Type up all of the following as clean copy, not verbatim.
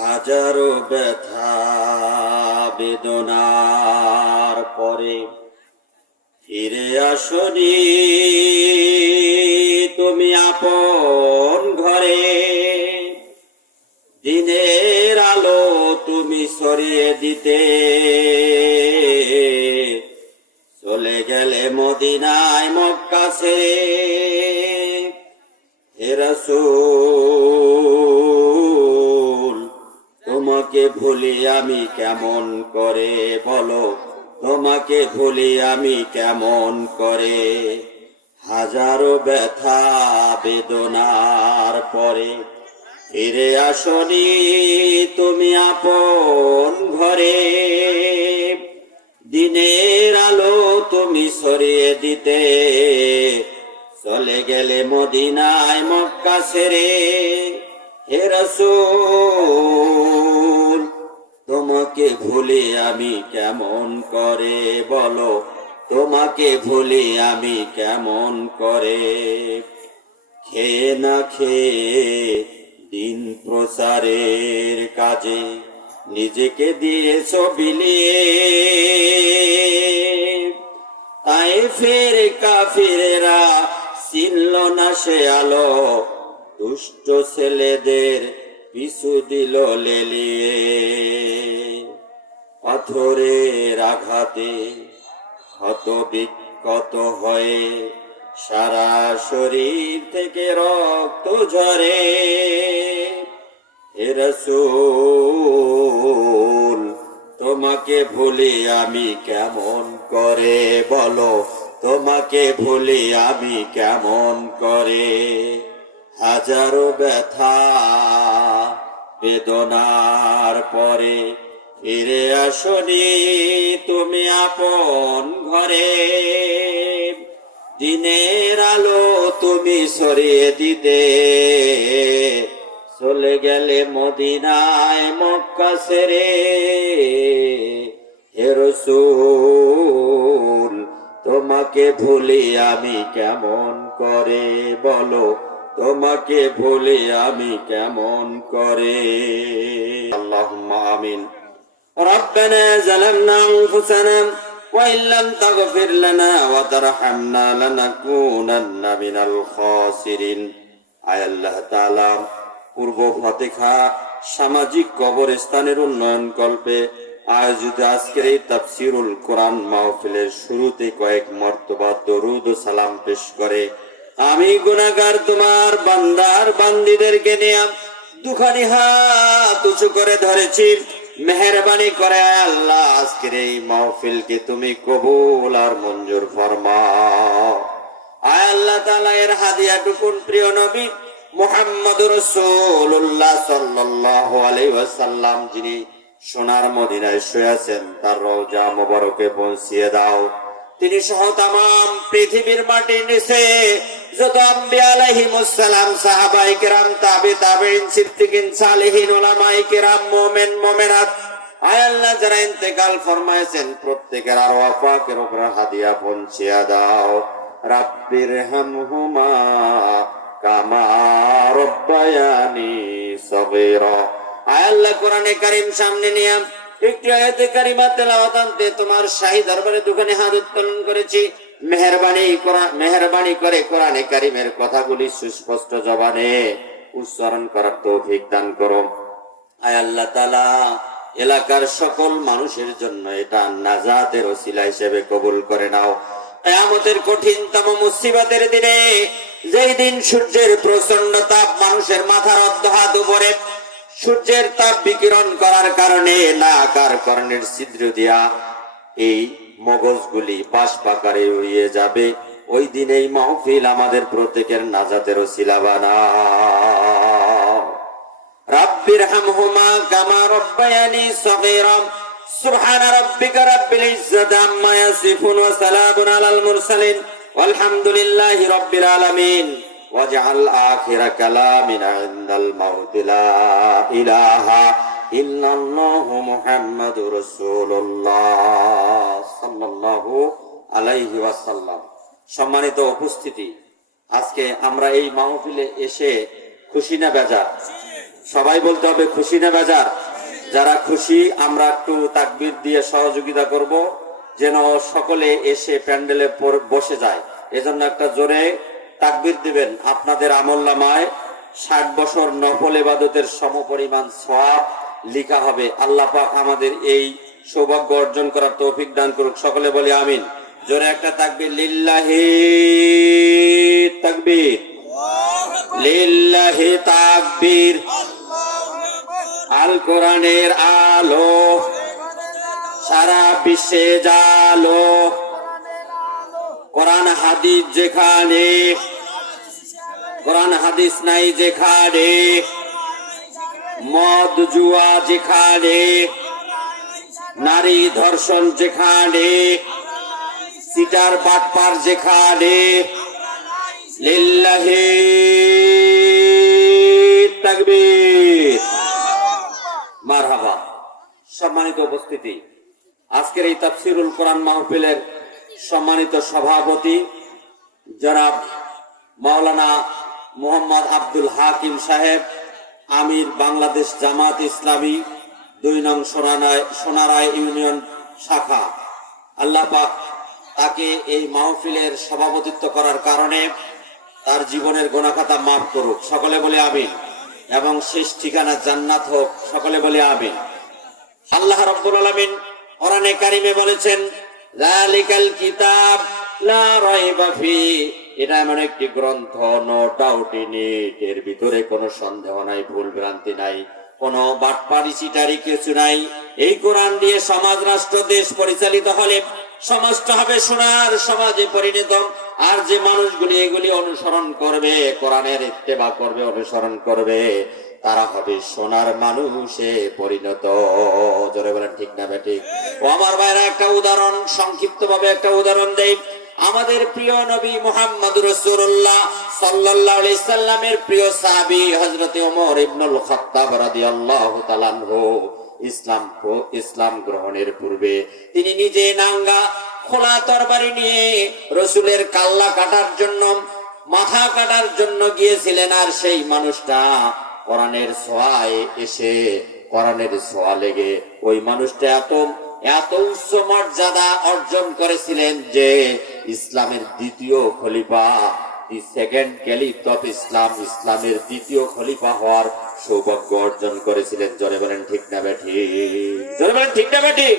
হাজারো ব্যথা বেদনার পরে ফিরে আসনি তুমি আপন ঘরে। দিনের আলো তুমি ছড়িয়ে দিতে চলে গেলে মদিনায় মক্কা ছেড়ে। হে রাসূল তোমাকে ভুলি আমি কেমন করে, বলো তোমাকে ভুলি আমি কেমন করে। হাজারো ব্যথা বেদনার পরে ফিরে আসনি তুমি আপন ঘরে। দিনের আলো তুমি ছড়িয়ে দিতে চলে গেলে মদিনায় মক্কা ছেড়ে। হে রাসূল তোমাকে ভুলি আমি কেমন করে, বলো তোমাকে ভুলি আমি কেমন করে। খেয়ে না খেয়ে দিন প্রচারের কাজে নিজেকে দিয়েছ বিলিয়ে। তায়েফের কাফিরেরা চিনল না সে আলো, দুষ্ট ছেলেদের পিছু দিল লেলিয়ে। পাথরের আঘাতে ক্ষত বিক্ষত হয়ে সারা শরীর থেকে রক্ত ঝরে। হে রাসূল তোমাকে ভুলি আমি কেমন করে, বলো তোমাকে ভুলি আমি কেমন করে। হাজারো ব্যথা বেদনার পরে ফিরে আসনি তুমি আপন ঘরে। দিনের আলো তুমি ছড়িয়ে দিতে চলে গেলে মদিনায় মক্কা ছেড়ে। হে রাসূল তোমাকে ভুলি আমি কেমন করে, বলো তোমাকে ভুলি আমি কেমন করে। আল্লাহুম্মা আমিন। রব্বানা যালামনা আনফুসানা ওয়া ইল্লাম তাগফির লানা ওয়া তারহামনা লানাকুনান্না মিনাল খাসিরিন। আয় আল্লাহ তাআলা, পূর্ব ফাতিহা সামাজিক কবরস্থানের উন্নয়ন কল্পে আয়োজিত আজকের এই তাফসীরুল কোরআন মাহফিলের শুরুতে কয়েক মর্তবা দরুদ ও সালাম পেশ করে আমি গুনাহগার তোমার বান্দার বান্দীদেরকে নিয়ে দুখানি হাত উঁচু করে ধরেছি। মেহেরবানি করে আল্লাহ আজকের এই মাহফিলকে তুমি কবুল আর মঞ্জুর ফরমাও। আয় আল্লাহ তাআলা এর হাদিয়াটুকুন প্রিয় নবী মুহাম্মদুর রাসূলুল্লাহ সাল্লাল্লাহু আলাইহি ওয়াসাল্লাম যিনি সোনার মদিনায় শুয়ে আছেন তার রওজা মোবারকে পৌঁছিয়ে দাও। তিনি সহ তামাম পৃথিবীর মাটির নিচে যত আম্বিয়া আলাইহিমুস সালাম, সাহাবায়ে কেরাম, তাবিঈন, সিদ্দিকিন, সালেহিন, উলামায়ে কেরাম, মুমিন মুমিনাত, আয় আল্লাহ যারা ইন্তেকাল ফরমায়েছেন প্রত্যেকের আরওয়াহ পাকের উপর হাদিয়া পৌঁছিয়ে দাও। রাব্বির হামহুমা কামা রাব্বায়ানি সগীরা। আয় আল্লাহ কোরআনে কারীম সামনে নিয়ে একটি আয়াতে কারিমা তেলাওয়াত আনতে তোমার শাহী দরবারে দুখানি হাত উত্তোলন করেছি। মেহেরবানি করে কোরআনে কারীমের কথাগুলি সুস্পষ্ট জবানে উচ্চারণ করার তৌফিক দান করো। আয় আল্লাহ তাআলা এলাকার সকল মানুষের জন্য এটা নাজাতের ওসিলা হিসেবে কবুল করে নাও। কিয়ামতের কঠিনতম মুসিবতের দিনে, যেই দিন সূর্যের প্রচন্ড তাপ মানুষের মাথার অর্ধ হাত উপরে সূর্যের তাপ বিকিরণ করার কারণে নাকার কর্ণের ছিদ্র দিয়া এই মগজগুলি বাষ্পাকারে উড়িয়ে যাবে, ওই দিন এই মাহফিল আমাদের প্রত্যেকের নাজাতের ওসিলা বানাও। রাব্বির হামহুমা কামা রাব্বায়ানি সগীরা। সুবহান রাব্বিকা রাব্বিল ইজ্জাতি আম্মা ইয়াসিফুন ওয়া সালামুন আলাল মুরসালিন ওয়ালহামদুলিল্লাহি রাব্বিল আলামিন। ওয়াজআল আখিরা কালামিনা ইনদাল মাউতি লা ইলাহা ইল্লাল্লাহু মুহাম্মাদুর রাসূলুল্লাহ সাল্লাল্লাহু আলাইহি ওয়াসাল্লাম। সম্মানিত উপস্থিতি, আজকে আমরা এই মাহফিলে এসে খুশি না বেজার? সবাই বলতে হবে খুশি না বেজার? যারা খুশি আমরা একটু তাকবীর দিয়ে সহযোগিতা করব, যেন সকলে এসে প্যান্ডেলে বসে যায়। এজন্য একটা জোরে তাকবীর দিবেন। আপনাদের আমলনামায় 60 বছর নফল ইবাদতের সমপরিমাণ সওয়াব লেখা হবে। আল্লাহ পাক আমাদের এই সৌভাগ্য অর্জন করার তৌফিক দান করুক। সকলে বলি আমিন। জোরে একটা তাকবীর। লিল্লাহি তাকবীর, লিল্লাহি তাকবীর। আল কোরআনের আলো সারা বিশ্বে জালো, কোরআন হাদিস যেখানে, কোরআন হাদিস নাই যেখানে, মদ জুয়া যেখানে, নারী ধর্ষণ যেখানে, সিটার বাটপার যেখানে, লিল্লাহি তাকবীর। মারহাবা। সম্মানিত উপস্থিতি, আজকের এই তাফসীরুল কোরআন মাহফিলের সম্মানিত সভাপতি জনাব মাওলানা মোহাম্মদ আব্দুল হাকিম সাহেব, আমির বাংলাদেশ জামাত ইসলামী 2 নং সোনারায় ইউনিয়ন শাখা, আল্লাহ পাক তাকে এই মাহফিলের সভাপতিত্ব করার কারণে তার জীবনের গুনাহখাতা মাফ করুক। সকলে বলে আমিন। এবং শেষ ঠিকানা জান্নাত হোক। সকলে বলে আমিন। আল্লাহ রাব্বুল আলামিন কোরআনে কারিমে বলেছেন, যালিকাল কিতাব লা রাইবা ফি, এটা এমন একটি গ্রন্থ, নো ডাউট ইন ইট, এর ভিতরে কোনো সন্দেহ নাই, ভুল ভ্রান্তি নাই, কোনো বাটপারি চিটারি কিছু নাই। এই কোরআন দিয়ে সমাজ, রাষ্ট্র, দেশ পরিচালিত হলে সমাজটা হবে সোনার সমাজে পরিণত। আর যে মানুষগুলি এগুলি অনুসরণ করবে, কোরআনের ইত্তেবা করবে, অনুসরণ করবে, তারা হবে সোনার মানুষে পরিণত। জোরে বলেন ঠিক না বেঠিক? ও আমার ভাইরা, একটা উদাহরণ, সংক্ষিপ্ত ভাবে একটা উদাহরণ দেই। আমাদের প্রিয় নবী মুহাম্মদ রাসূলুল্লাহ সাল্লাল্লাহু আলাইহি সাল্লামের প্রিয় সাহাবী হযরত ওমর ইবনুল খাত্তাব রাদিয়াল্লাহু তাআলা আনহু ইসলাম গ্রহণের পূর্বে তিনি নিজে নাঙ্গা খোলা তরবারি নিয়ে রাসূলের কাল্লা কাটার জন্য, মাথা কাটার জন্য গিয়েছিলেন। আর সেই মানুষটা কোরআনের ছোঁয়ায় এসে, কোরআনের ছোঁয়া লেগে ওই মানুষটা এত উচ্চ মর্যাদা অর্জন করেছিলেন যে ইসলামের দ্বিতীয় খলিফা, the second caliph of Islam, ইসলামের দ্বিতীয় খলিফা হওয়ার সৌভাগ্য অর্জন করেছিলেন। জোরে বলেন ঠিক না বেঠিক? জোরে বলেন ঠিক না বেঠিক?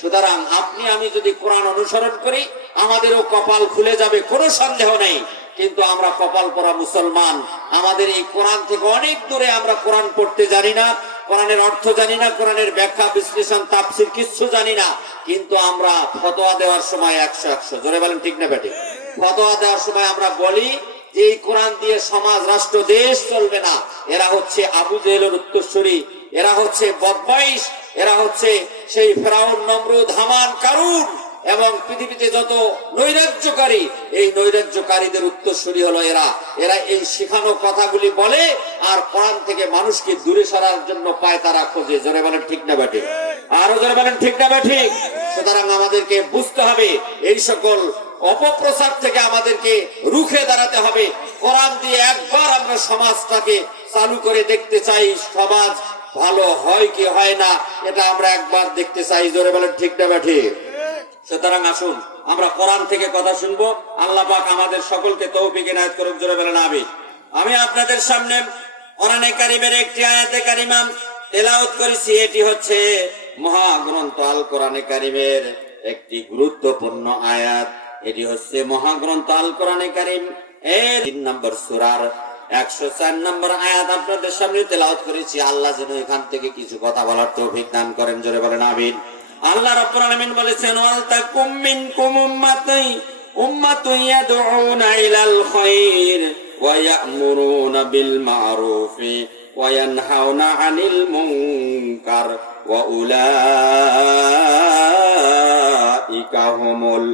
সুতরাং আপনি আমি যদি কোরআন অনুসরণ করি, আমাদেরও কপাল খুলে যাবে, কোনো সন্দেহ নেই। কিন্তু আমরা কপাল পরা মুসলমান, আমাদের এই কোরআন থেকে অনেক দূরে। আমরা কোরআন পড়তে জানি না, কোরআনের অর্থ জানি না, কোরআনের ব্যাখ্যা, বিশ্লেষণ, তাফসীর কিচ্ছু জানি না। কিন্তু আমরা ফতোয়া দেওয়ার সময় 100 জোরে বলেন ঠিক না বেঠিক? ফতোয়া দেওয়ার সময় আমরা বলি যে এই কোরআন দিয়ে সমাজ, রাষ্ট্র, দেশ চলবে না। এরা হচ্ছে আবু জেহেলের উত্তরসূরি, এরা হচ্ছে বদমাইশ, এরা হচ্ছে সেই ফেরাউন, নমরুদ, হামান, কারুন এবং পৃথিবীতে যত নৈরাজ্যকারী, এই নৈরাজ্যকারীদের উত্তরসূরি হলো এরা। এরা এই শেখানো কথাগুলি বলে আর কোরআন থেকে মানুষকে দূরে সরার জন্য পায় তারা খোঁজে। জোরে বলেন ঠিক না বেঠিক? আরো জোরে বলেন ঠিক না বেঠিক? সুতরাং আমাদেরকে বুঝতে হবে, এই সকল অপপ্রচার থেকে আমাদেরকে রুখে দাঁড়াতে হবে। কোরআন দিয়ে একবার আমরা সমাজটাকে চালু করে দেখতে চাই, সমাজ ভালো হয় কি হয় না এটা আমরা একবার দেখতে চাই। জোরে বলেন ঠিক না বেঠিক? সুতরাং আসুন আমরা কোরআন থেকে কথা শুনবো। আল্লাহ পাক আমাদের সকলকে তৌফিক ইনায়েত করুক। জোরে বলেন আমিন। আমি আপনাদের সামনে কোরআনে কারিমের একটি আয়াতে কারিমা তেলাওয়াত করেছি। এটি হচ্ছে মহাগ্রন্থ আল কোরআনে কারিমের একটি গুরুত্বপূর্ণ আয়াত। এটি হচ্ছে মহাগ্রন্থ আল কোরআনে কারিম এর 3 নম্বর সূরার 104 নম্বর আয়াত আপনাদের সামনে তেলাওয়াত করেছি। আল্লাহ যেন এখান থেকে কিছু কথা বলার তৌফিক দান করেন। জোরে বলেন আমিন। আল্লাহ রাব্বুল আলামিন বলেছেন, ওয়াল তাকুম মিনকুম উম্মাতুন ইয়াদউনা ইলাল খায়র ওয়া ইয়া'মুরুনা বিল মা'রুফি ওয়া ইয়ানহাউনা আনিল মুনকার ওয়া উলাইকা হুমুল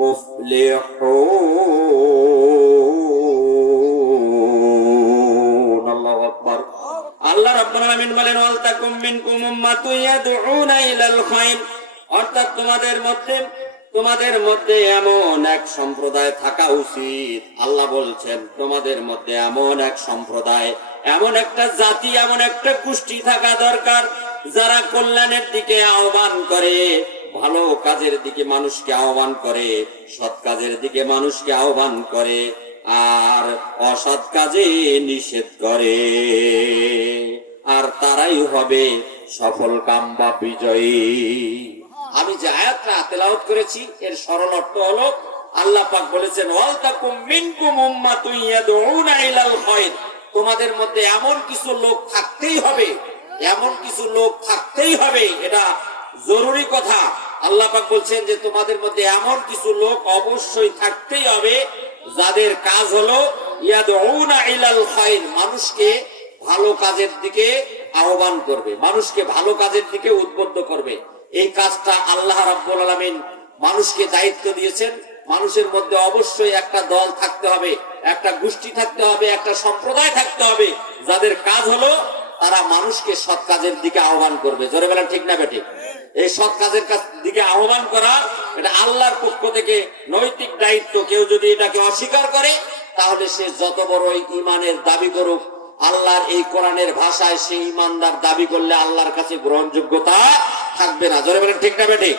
মুফলিহুন। আল্লাহু আকবার। আল্লাহ রাব্বুল আলামিন বলেন, ওয়াল তাকুম মিনকুম উম্মাতুন ইয়াদউনা ইলাল খায়র, অর্থাৎ তোমাদের মধ্যে এমন এক সম্প্রদায় থাকা উচিত। আল্লাহ বলছেন তোমাদের মধ্যে এমন এক সম্প্রদায় এমন একটা জাতি, এমন একটা গোষ্ঠী থাকা দরকার যারা কল্যাণের দিকে আহ্বান করে, ভালো কাজের দিকে মানুষকে আহ্বান করে, সৎ কাজের দিকে মানুষকে আহ্বান করে, আর অসৎ কাজে নিষেধ করে। আর তারাই হবে সফল কাম বা বিজয়ী। আমি যে আয়াতটা তেলাওয়াত করেছি এর সরল অর্থ হলো, আল্লাহ পাক বলেছেন ওয়াল তাকুম মিনকুম উম্মাতুন ইয়াদউনা ইলাল খায়র, তোমাদের মধ্যে এমন কিছু লোক থাকতেই হবে, এমন কিছু লোক থাকতেই হবে, এটা জরুরি কথা। আল্লাহ পাক বলছেন যে তোমাদের মধ্যে এমন কিছু লোক অবশ্যই থাকতেই হবে যাদের কাজ হলো ইয়াদউনা ইলাল খায়র, মানুষকে ভালো কাজের দিকে আহ্বান করবে, মানুষকে ভালো কাজের দিকে উদ্বুদ্ধ করবে। এই কাজটা আল্লাহ রাব্বুল আলামিন মানুষকে দায়িত্ব দিয়েছেন। মানুষের মধ্যে অবশ্যই একটা দল থাকতে হবে, একটা গোষ্ঠী থাকতে হবে, একটা সম্প্রদায় থাকতে হবে যাদের কাজ হলো তারা মানুষকে সৎ কাজের দিকে আহ্বান করবে। জোরে বলেন ঠিক না বেঠিক? এই সৎ কাজের দিকে আহ্বান করা এটা আল্লাহর পক্ষ থেকে নৈতিক দায়িত্ব। কেউ যদি এটাকে অস্বীকার করে তাহলে সে যত বড় ঈমানের দাবি করুক, আল্লাহর এই কোরআনের ভাষায় সে ঈমানদার দাবি করলে আল্লাহর কাছে গ্রহণযোগ্যতা থাকবে না। জোরে বলেন ঠিক না বেঠিক?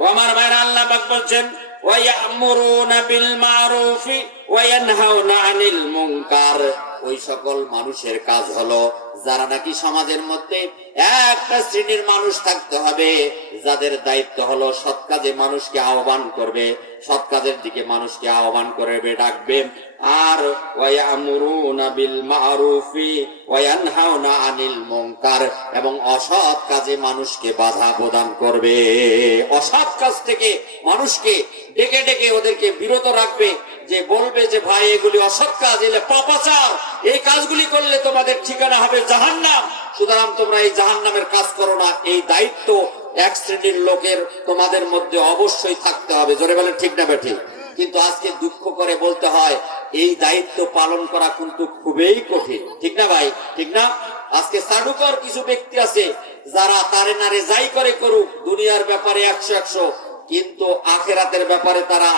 ও আমার ভাইরা, আল্লাহ পাক বলছেন ওয়ায়ামুরুনা বিল মারুফি ওয়া ইয়ানহাউনা আনিল মুনকার, ওই সকল মানুষের কাজ হলো যারা নাকি সমাজের মধ্যে একটা শ্রেণীর মানুষ থাকতে হবে যাদের দায়িত্ব হলো সৎ কাজে মানুষকে আহ্বান করবে, সৎ কাজের দিকে মানুষকে আহ্বান করবে, ডাকবে। আর ওয়ায়ামুরুনা বিল মারুফি ওয়া ইয়ানহাউনা আনিল মুনকার, এবং অসৎ কাজে মানুষকে বাধা প্রদান করবে। অসৎ কাজ থেকে মানুষকে ডেকে ডেকে ওদেরকে বিরত রাখবে, যে বলবে যে ভাই এগুলি অসৎ কাজ, এলে পাপাচার, এই কাজগুলি করলে তোমাদের ঠিকানা হবে জাহান্নাম, সুতরাং তোমরা এই জাহান্নামের কাজ করো না। এই দায়িত্ব এক শ্রেণীর লোকের তোমাদের মধ্যে অবশ্যই থাকতে হবে। জোরে বলেন ঠিক না বেঠিক? কিন্তু আজকে দুঃখ করে বলতে হয় এই দায়িত্ব পালন করা কিন্তু খুবই কঠিন। ঠিক না ভাই? ঠিক না? আজকে সাডুকর কিছু ব্যক্তি আছে যারা তারে নারে যাই করে করুক, দুনিয়ার ব্যাপারে 100-100, কিন্তু আখেরাতের ব্যাপারে তারা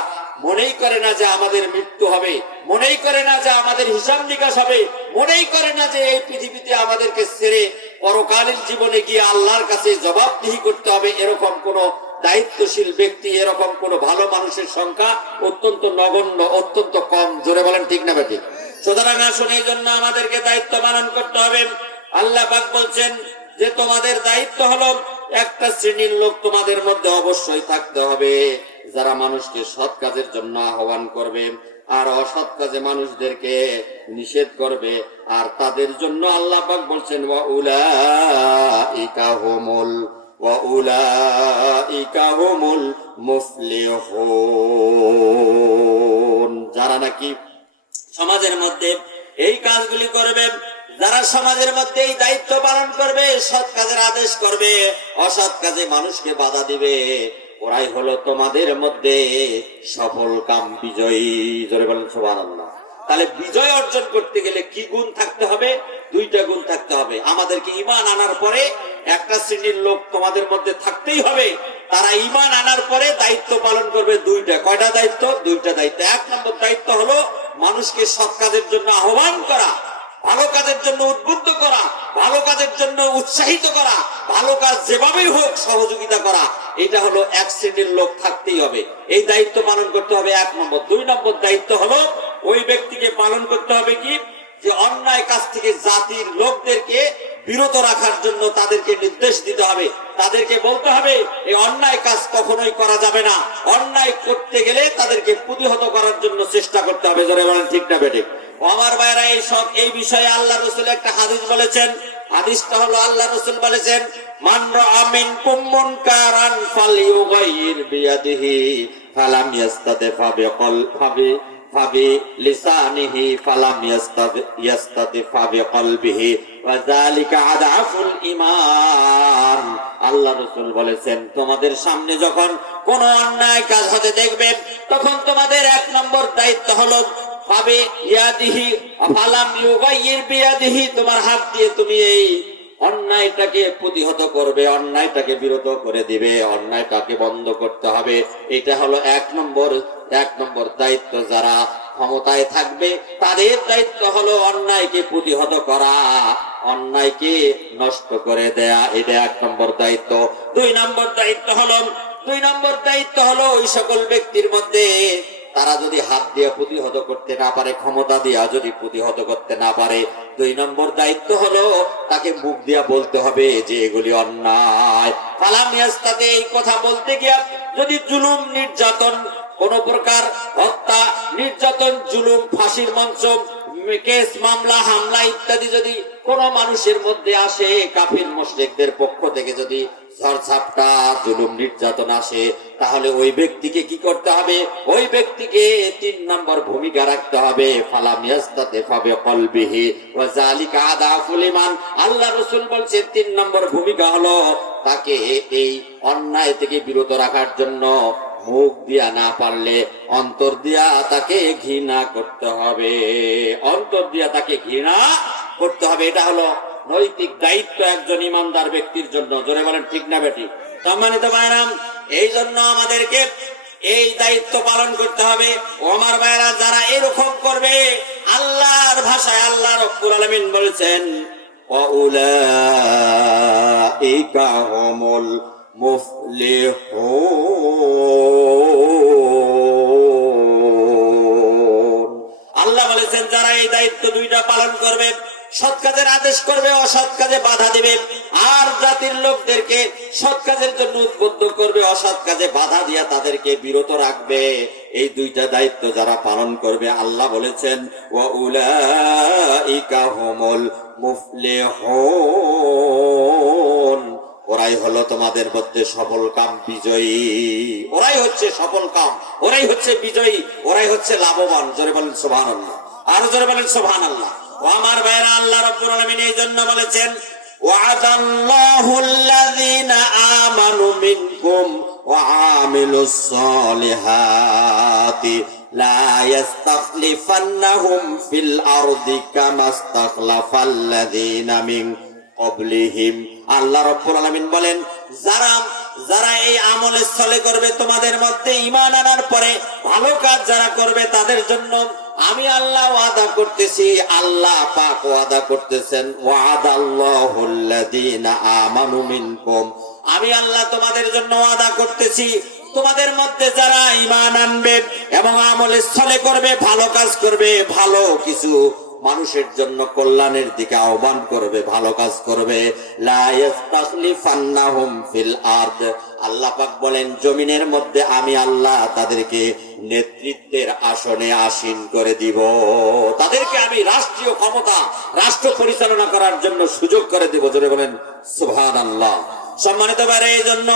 মনেই করে না যে আমাদের মৃত্যু হবে, মনেই করে না যে আমাদের হিসাব নিকাশ হবে, মনেই করে না যে এই পৃথিবীতে আমাদেরকে ছেড়ে পরকালীন জীবনে গিয়ে আল্লাহর কাছে জবাবদিহি করতে হবে। এরকম কোন দায়িত্বশীল ব্যক্তি, এরকম কোন ভালো মানুষের সংখ্যা অত্যন্ত নগণ্য, অত্যন্ত কম। জোরে বলেন ঠিক না বেঠিক? সুতরাং আসুন, এই জন্য আমাদেরকে দায়িত্ব পালন করতে হবে। আল্লাহ পাক বলছেন যে তোমাদের দায়িত্ব হলো একটা শ্রেণীর লোক তোমাদের মধ্যে অবশ্যই থাকতে হবে যারা মানুষকে সৎ কাজের জন্য আহ্বান করবে আর অসৎ কাজে মানুষদেরকে নিষেধ করবে। আর তাদের জন্য আল্লাহ পাক বলছেন ওয়া উলাইকা হুমুল মুফলিহুন, যারা নাকি সমাজের মধ্যে এই কাজগুলি করবে, যারা সমাজের মধ্যে এই দায়িত্ব পালন করবে, সৎ কাজের আদেশ করবে, অসৎ কাজে মানুষকে বাধা দিবে, ওরাই হলো তোমাদের মধ্যে সফল কাম বিজয়ী। জোরে বলেন সুবহানাল্লাহ। তাহলে বিজয় অর্জন করতে গেলে কি গুণ থাকতে হবে? দুইটা গুণ থাকতে হবে। আমাদেরকে ঈমান আনার পরে একটা শ্রেণীর লোক তোমাদের মধ্যে থাকতেই হবে, তারা ঈমান আনার পরে দায়িত্ব পালন করবে দুইটা। কয়টা দায়িত্ব? দুইটা দায়িত্ব। এক নম্বর দায়িত্ব হলো মানুষকে সৎ কাজের জন্য আহ্বান করা, ভালো কাজের জন্য উদ্বুদ্ধ করা, ভালো কাজের জন্য উৎসাহিত করা, ভালো কাজ যেভাবেই হোক সহযোগিতা করা। এটা হলো এক শ্রেণীর লোক থাকতেই হবে, এই দায়িত্ব পালন করতে হবে। এক নম্বর। দুই নম্বর দায়িত্ব হলো ওই ব্যক্তিকে পালন করতে হবে কি, যে অন্যায় কাজ থেকে জাতির লোকদেরকে বিরত রাখার জন্য তাদেরকে নির্দেশ দিতে হবে, তাদেরকে বলতে হবে এই অন্যায় কাজ কখনোই করা যাবে না, অন্যায় করতে গেলে তাদেরকে প্রতিহত করার জন্য চেষ্টা করতে হবে। জোরে বলেন ঠিক না বেঠিক? আমার ভাইরা, এই বিষয়ে আল্লাহ রাসূল একটা হাদিস বলেছেন। হাদিসটা হলো আল্লাহ রাসূল বলেছেন মান রাআ মিনকুম মুনকারান ফালইউগাইর বিয়াদিহি ফালাম ইয়াস্তাতিফা বিকলবিহি ফাবি লিসানিহি ফালাম ইয়াস্তাতিফা বিকলবিহি ওয়া যালিকা আদআফুল ঈমান। আল্লাহ রাসূল বলেছেন তোমাদের সামনে যখন কোন অন্যায় কাজ হতে দেখবে তখন তোমাদের এক নম্বর দায়িত্ব হলো তোমার হাত দিয়ে তুমি এই অন্যায়টাকে প্রতিহত করবে, অন্যায়টাকে বিরত করে দিবে, অন্যায়টাকে বন্ধ করতে হবে। এটা হলো এক নম্বর দায়িত্ব যারা ক্ষমতায় থাকবে তাদের দায়িত্ব হলো অন্যায়কে প্রতিহত করা, অন্যায়কে নষ্ট করে দেয়া। এটা 1 নম্বর দায়িত্ব। 2 নম্বর দায়িত্ব হলো ওই সকল ব্যক্তির মধ্যে তারা যদি হাত দিয়ে প্রতিহত করতে না পারে, ক্ষমতা দিয়া যদি প্রতিহত করতে না পারে, 2 নম্বর দায়িত্ব হলো তাকে মুখ দিয়া বলতে হবে যে এগুলি অন্যায়। ফালামিয়াস্তাতে এই কথা বলতে গিয়া যদি জুলুম, নির্যাতন, কোন প্রকার হত্যা, নির্যাতন, জুলুম, ফাঁসির মঞ্চ, কেস, মামলা, হামলা ইত্যাদি যদি কোন মানুষের মধ্যে আসে, কাফির মুশরিকদের পক্ষ থেকে যদি ঝড়ঝাপটা, জুলুম, নির্যাতন আসে, তাহলে ওই ব্যক্তিকে কি করতে হবে? ওই ব্যক্তিকে 3 নম্বর ভূমিকা রাখতে হবে। ফালাম ইয়াস্তাতে ফাবে কলবিহি ওয়া যালিকা আদাফুল ঈমান। আল্লাহ রাসূল বলছেন 3 নম্বর ভূমিকা হলো তাকে এই অন্যায় থেকে বিরত রাখার জন্য মুখ দিয়া না পারলে অন্তর দিয়া তাকে ঘৃণা করতে হবে, অন্তর দিয়া তাকে ঘৃণা করতে হবে। এটা হলো নৈতিক দায়িত্ব একজন ইমানদার ব্যক্তির জন্য। জোরে বলেন ঠিক না বেটি? সম্মানিত ভাইরা, এই জন্য আমাদেরকে এই দায়িত্ব পালন করতে হবে। ও আমার ভাইরা, যারা এরকম করবে, আল্লাহর ভাষায় আল্লাহ রাব্বুল আলামিন বলেছেন ওয়াউলাইকা হুমুল মুফলিহুন। আল্লাহ বলেছেন যারা এই দায়িত্ব 2টা পালন করবে, সৎ কাজের আদেশ করবে, অসৎ কাজে বাধা দিবে, আর জাতির লোকদেরকে সৎ কাজের জন্য উদ্বুদ্ধ করবে, অসৎ কাজে বাধা দিয়া তাদেরকে বিরত রাখবে, এই 2টা দায়িত্ব যারা পালন করবে, আল্লাহ বলেছেন ওয়াউলাইকা হুমুল মুফলিহুন, ওরাই হলো তোমাদের মধ্যে সফল কাম বিজয়ী, ওরাই হচ্ছে সফল কাম, ওরাই হচ্ছে বিজয়ী, ওরাই হচ্ছে লাভবান। জোরে বলেন সুবহানাল্লাহ, আর জোরে বলেন সুবহানাল্লাহ। ও আমার ভাইরা, আল্লাহ রাব্বুল আলামিন এই জন্য বলেছেন ওয়া'আদাল্লাহুল্লাযীনা আমানু মিনকুম ওয়া আমিলুস সালিহাতি লা ইস্তাখলিফান্নাহুম ফিল আরদি কামা ইস্তাখলাফাল্লাযীনা মিন ক্বাবলিহিম। আল্লাহ রাব্বুল আলামিন বলেন যারা এই আমলে স্থলে করবে, তোমাদের মধ্যে ঈমান আনার পরে ভালো কাজ যারা করবে, তাদের জন্য আমি আল্লাহ ওয়াদা করতেছি, আল্লাহ পাক ওয়াদা করতেছেন ওয়াদাল্লাহুল্লাযীনা আমানু মিনকুম, আমি আল্লাহ তোমাদের জন্য ওয়াদা করতেছি, তোমাদের মধ্যে যারা ঈমান আনবে এবং আমলে স্থলে করবে, ভালো কাজ করবে, ভালো কিছু মানুষের জন্য কল্যাণের দিকে আহ্বান করবে, ভালো কাজ করবে, লা ইস্তাখলিফান্নাহুম ফিল আরদ, আল্লাহ পাক বলেন জমিনের মধ্যে আমি আল্লাহ তাদেরকে নেতৃত্বের আসনে আসীন করে দিব, তাদেরকে আমি রাষ্ট্রীয় ক্ষমতা, রাষ্ট্র পরিচালনা করার জন্য সুযোগ করে দেব। জোরে বলেন সুবহানাল্লাহ। সম্মানিত ভাইরা, এই জন্য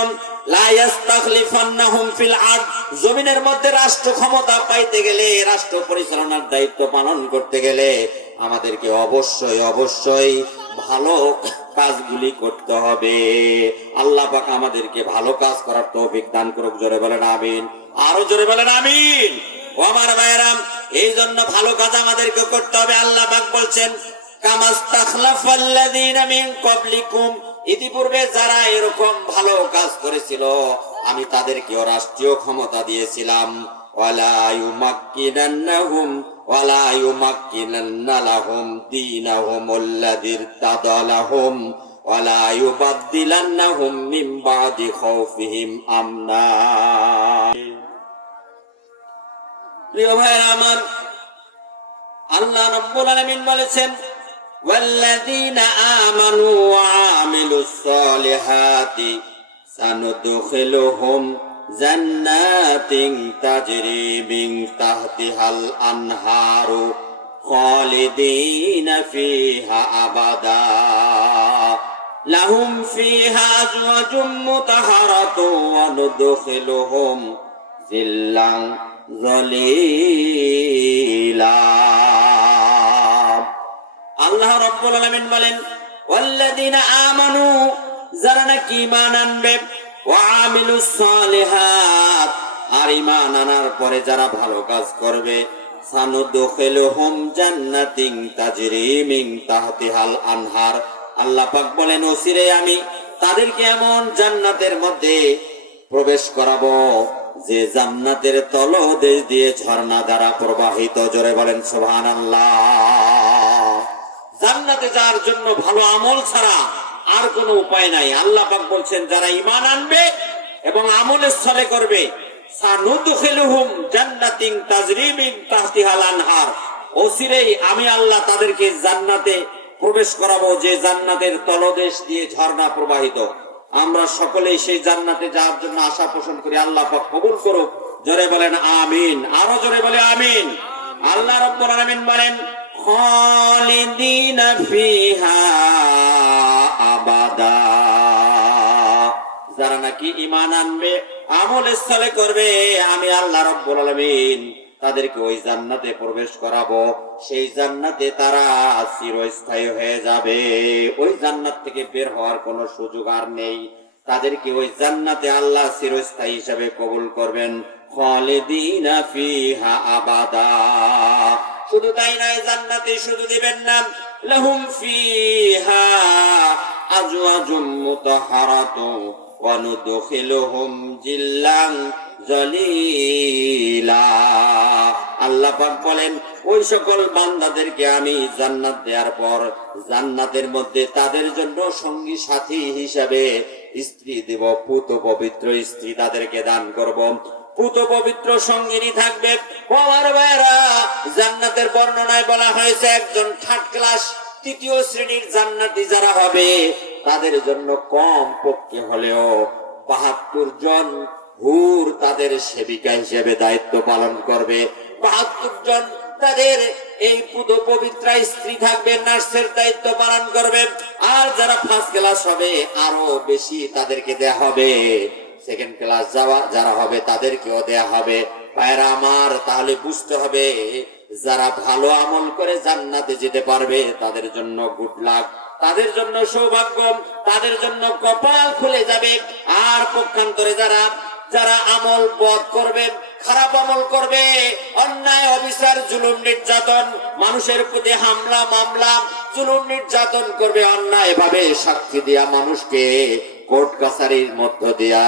লা ইস্তাখলিফান্নাহুম ফিল আরদ, জমিনের মধ্যে রাষ্ট্র ক্ষমতা পাইতে গেলে, রাষ্ট্র পরিচালনার দায়িত্ব পালন করতে গেলে আমাদেরকে অবশ্যই ভালো কাজগুলি করতে হবে। আল্লাহ পাক আমাদেরকে ভালো কাজ করার তৌফিক দান করুক। জোরে বলেন আমিন, আরো জোরে বলেন আমিন। ও আমার ভাইরা, এই জন্য ভালো কাজ আমাদেরকে করতে হবে। আল্লাহ পাক বলছেন কামাস্তাখলাফাল্লাযীনা মিন ক্বাবলিকুম, ইতিপূর্বে যারা এরকম ভালো কাজ করেছিল আমি তাদেরকেও রাষ্ট্রীয় ক্ষমতা দিয়েছিলাম। ওয়ালা ইউমাক্কিনান্না লাহুম দীনাহুমুল্লাযী ইরতাদা লাহুম ওয়ালা ইউবাদদিলান্নাহুম মিন বাদি খাউফিহিম আমনা। প্রিয় ভাইরা আমার, আল্লাহ রাব্বুল আলামিন বলেছেন ওয়াল্লাযীনা আমানু ওয়া আমিলুস সালিহাতি সানুদখিলুহুম জান্নাতিন তাজরি মিন তাহতিহাল আনহারু খালিদিনা ফিহা আবাদা লাহুম ফিহা আজওয়াজুম মুতাহহারাতুন ওয়া নুদখিলুহুম জিল্লান যালিলা। আল্লাহ রাব্বুল আলামিন বলেন ওয়াল্লাযীনা আমানু, যারা নাকি ঈমান আনবে, ওয়া আমিলুস সালিহাত, আর ঈমান আনার পরে যারা ভালো কাজ করবে, সানুদখিলুহুম জান্নাতিন তাজরি মিন তাহতিহাল আনহার, আল্লাহ পাক বলেন অচিরে আমি তাদেরকে এমন জান্নাতের মধ্যে প্রবেশ করাবো যে জান্নাতের তলদেশ দিয়ে ঝর্ণা দ্বারা প্রবাহিত। জোরে বলেন সুবহানাল্লাহ। জান্নাতে যাওয়ার জন্য ভালো আমল ছাড়া আর কোনো উপায় নাই। আল্লাহ পাক বলছেন যারা ঈমান আনবে এবং আমলের ছলে করবে, সানুদখিলুহুম জান্নাতিন তাজরি মিন তাহতিহাল আনহার, অচিরেই আমি আল্লাহ তাদেরকে জান্নাতে প্রবেশ করাবো যে জান্নাতের তলদেশ দিয়ে ঝর্ণা প্রবাহিত। আমরা সকলেই সেই জান্নাতে যাওয়ার জন্য আশা পোষণ করি। আল্লাহ পাক কবুল করুক। জোরে বলেন আমিন। আরো জোরে বলে আমিন। আল্লাহ রাব্বুল আলামিন বলেন খালিদিনা ফিহা আবাদা, যারা নাকি ঈমান আনবে আমলের ছলে করবে, আমি আল্লাহ রাব্বুল আলামিন তাদেরকে ওই জান্নাতে প্রবেশ করাবো। সেই জান্নাতে তারা চিরস্থায়ী হয়ে যাবে। ওই জান্নাত থেকে বের হওয়ার কোনো সুযোগ আর নেই। তাদেরকে ওই জান্নাতে আল্লাহ চিরস্থায়ী হিসেবে কবুল করবেন। খালিদিনা ফিহা আবাদা। শুধু তাই নয়, জান্নাতে শুধু দিবেন না, লাহুম ফিহা আজওয়াজুম মুতাহহারাতুন ওয়া নুদখিলুহুম জিল্লান জালিলা। আল্লাহ পাক বলেন ওই সকল বান্দাদেরকে আমি জান্নাত দেওয়ার পর জান্নাতের মধ্যে তাদের জন্য সঙ্গী সাথী হিসাবে স্ত্রী দেব, পুত পবিত্র স্ত্রী তাদেরকে দান করব, পুত পবিত্র সঙ্গিনী থাকবে। আমার ভাইরা, জান্নাতের বর্ণনায় বলা হয়েছে একজন থার্ড ক্লাস তৃতীয় শ্রেণীর জান্নাতি যারা হবে তাদের জন্য কম পক্ষে হলেও ৭২ জন হুর তাদের সেবিকা হিসেবে দায়িত্ব পালন করবে। ৭২ জন তাদের এই পুত পবিত্র স্ত্রী থাকবে, নার্সের দায়িত্ব পালন করবে। আর যারা ফার্স্ট ক্লাস হবে আরো বেশি তাদেরকে দেয়া হবে। সেকেন্ড ক্লাস যারা হবে তাদেরকেও দেয়া হবে। ভাইরা আমার, তাহলে বুঝতে হবে যারা ভালো আমল করে জান্নাতে যেতে পারবে তাদের জন্য গুড লাক, তাদের জন্য সৌভাগ্য, তাদের জন্য কপাল খুলে যাবে। আর পক্ষান্তরে যারা আমল বদ করবে, খারাপ আমল করবে, অন্যায় অবিচার জুলুম নির্যাতন, মানুষের প্রতি হামলা মামলা জুলুম নির্যাতন করবে, অন্যায় ভাবে সাক্ষী দেয়া মানুষকে কোর্ট কাছারির মধ্য দিয়া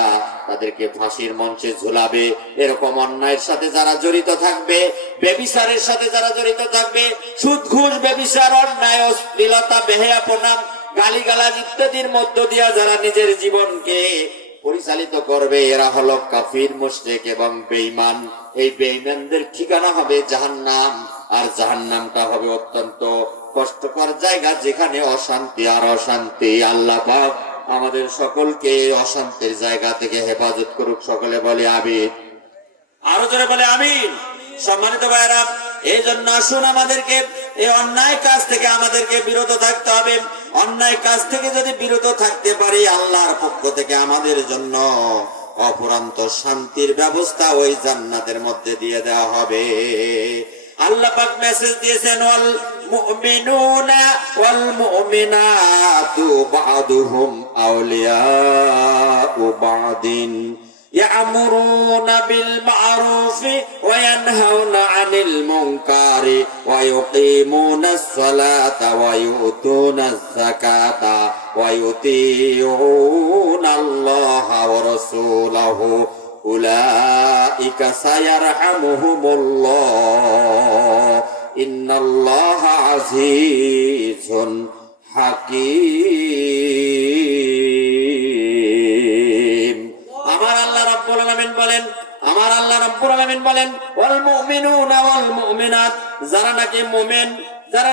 তাদেরকে ফাঁসির মঞ্চে ঝুলাবে। এরকম অন্যায়ের সাথে যারা জড়িত থাকবে, ব্যভিচারের সাথে যারা জড়িত থাকবে, সুদ ঘুষ ব্যভিচার অন্যায় অশ্লীলতা বেহায়াপনা গালিগালাজ ইত্যাদির মধ্য দিয়া যারা নিজের জীবনকে পরিচালিত করবে, এরা হলো কাফির, মুশরিক এবং বেঈমান। এই বেঈমানদের ঠিকানা হবে জাহান্নাম। আর জাহান্নামটা হবে অত্যন্ত কষ্টকর জায়গা, যেখানে অশান্তি আর অশান্তি। আল্লাহ পাক আমাদের সকলকে অশান্তির জায়গা থেকে হেফাজত করুক। সকলে বলে আমিন। আরো জোরে বলে আমিন। সম্মানিত ভাইরা, এই জন্য আসুন আমাদেরকে এই অন্যায় কাজ থেকে আমাদেরকে বিরত থাকতে হবে। অন্যায় কাজ থেকে যদি বিরত থাকতে পারি, আল্লাহর পক্ষ থেকে আমাদের জন্য অফুরন্ত শান্তির ব্যবস্থা ওই জান্নাতের মধ্যে দিয়ে দেওয়া হবে। আল্লাহ পাক মেসেজ দিয়েছেন, ওয়াল মুমিনুনা ওয়াল মুমিনাতু বা'দুহুম আউলিয়াউ বা'দিন ইয়ামুরুনা বিল মা'রুফি ওয়া ইয়ানহাউনা আনিল মুনকারি ওয়া ইউকিমুনাস সালাতা ওয়া ইউতুনাজ যাকাতা ওয়া ইউতিউনাল্লাহা ওয়া রাসূলাহু উলাইকা সায়ারহামুহুমুল্লাহ ইন্নাল্লাহা আজিজুন হাকীম। আমার আল্লাহ রাব্বুল আলামিন বলেন ওয়াল মুমিনুনা ওয়াল মুমিনাত, যারা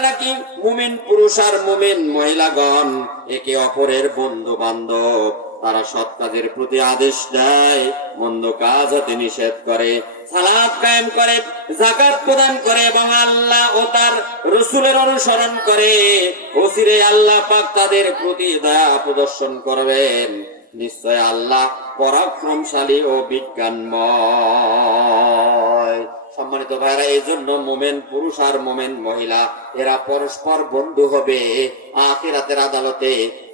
নাকি মুমিন পুরুষ আর মুমিন মহিলাগণ একে অপরের বন্ধু বান্ধব, তারা সৎ কাজের প্রতি আদেশ দেয়, মন্দ কাজ হতে নিষেধ করে, সালাত কায়েম করে, যাকাত প্রদান করে এবং আল্লাহ ও তার রাসূলের অনুসরণ করে, অচিরে আল্লাহ পাক তাদের প্রতি দয়া প্রদর্শন করবেন। নিশ্চয় আল্লাহ পরাক্রমশালী ও বিজ্ঞানময়। সম্মানিত ভাইরা, এই জন্য মোমেন পুরুষ আর মোমেন মহিলা এরা পরস্পর বন্ধু হবে। আখিরাতের আদালতে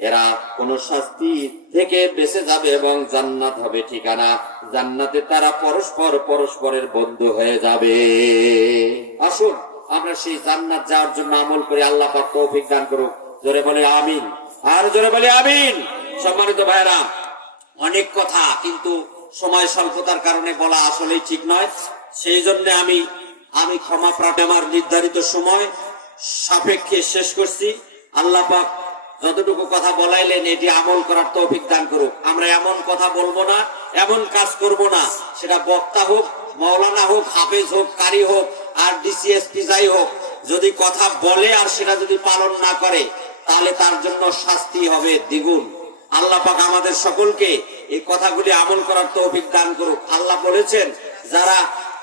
এরা কোন শাস্তি থেকে বেঁচে যাবে এবং জান্নাত হবে ঠিকানা। জান্নাতে তারা পরস্পরের বন্ধু হয়ে যাবে। আসুন আমরা সেই জান্নাত যাওয়ার জন্য আমল করে আল্লাহ পাক তৌফিক দান করুক। জোরে বলে আমিন। আর জোরে বলে আমিন। সম্মানিত ভাইরা, অনেক কথা, কিন্তু সময় স্বল্পতার কারণে বলা আসলেই ঠিক নয়। সেই জন্য আমি ক্ষমা প্রার্থী। আমার নির্ধারিত সময় সাপেক্ষে শেষ করছি। আল্লাহ পাক যতটুকু কথা বলাইলেন এটি আমল করার তৌফিক দান করুক। আমরা এমন কথা বলবো না, এমন কাজ করব না, সেটা বক্তা হোক, মাওলানা হোক, হাফেজ হোক, কারি হোক, আর ডিসিএসপি যাই হোক, যদি কথা বলে আর সেটা যদি পালন না করে তাহলে তার জন্য শাস্তি হবে দ্বিগুণ। আল্লাহ পাক আমাদের সকলকে এই কথাগুলি আমল করার তৌফিক দান করুক। আল্লাহ বলেছেন, যারা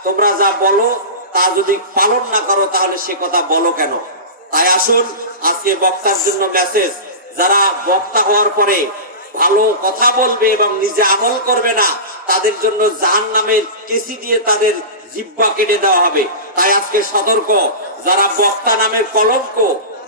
তোমরা যা বলো তা যদি পালন না করো তাহলে সে কথা বলো কেন। তাই আসুন, আজকে বক্তার জন্য মেসেজ, যারা বক্তা হওয়ার পরে ভালো কথা বলবে এবং নিজে আমল করবে না, তাদের জন্য জাহান্নামের কেসি দিয়ে তাদের জিহ্বা কেটে দেওয়া হবে। তাই আজকে সতর্ক, যারা বক্তা নামের কলঙ্ক,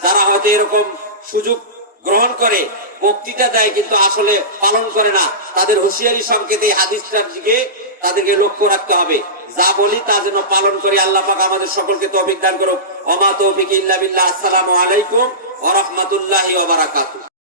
যারা হয়তো এরকম সুযোগ গ্রহণ করে বক্তৃতা দেয় কিন্তু আসলে পালন করে না, তাদের হুঁশিয়ারি সংকেত এই হাদিসটার দিকে তাদেরকে লক্ষ্য রাখতে হবে। যা বলি তা যেন পালন করি। আল্লাহ পাক আমাদের সকলকে তৌফিক দান করুক। ওমা তৌফিক ইল্লা বিল্লাহ। আসসালামু আলাইকুম ওয়া রাহমাতুল্লাহি ওয়া বারাকাতুহু।